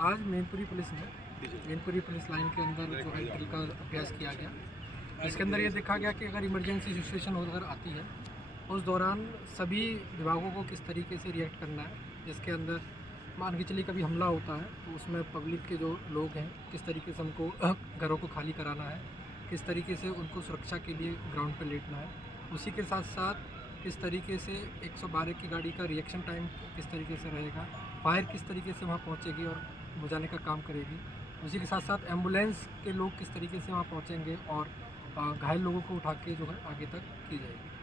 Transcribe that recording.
आज Mainpuri police line के अंदर जो है ड्रिल का अभ्यास किया गया। इसके अंदर ये देखा गया कि अगर इमरजेंसी सिचुएशन अगर आती है उस दौरान सभी विभागों को किस तरीके से रिएक्ट करना है। जिसके अंदर मान के चलिए कभी हमला होता है तो उसमें पब्लिक के जो लोग हैं किस तरीके से हमको घरों को खाली कराना है, किस तरीके से उनको सुरक्षा के लिए ग्राउंड पर लेटना है। उसी के साथ साथ किस तरीके से 112 की गाड़ी का रिएक्शन टाइम किस तरीके से रहेगा, फायर किस तरीके से वहाँ पहुँचेगी और बुझाने का काम करेगी। उसी के साथ साथ एम्बुलेंस के लोग किस तरीके से वहाँ पहुँचेंगे और घायल लोगों को उठा के जो है आगे तक की जाएगी।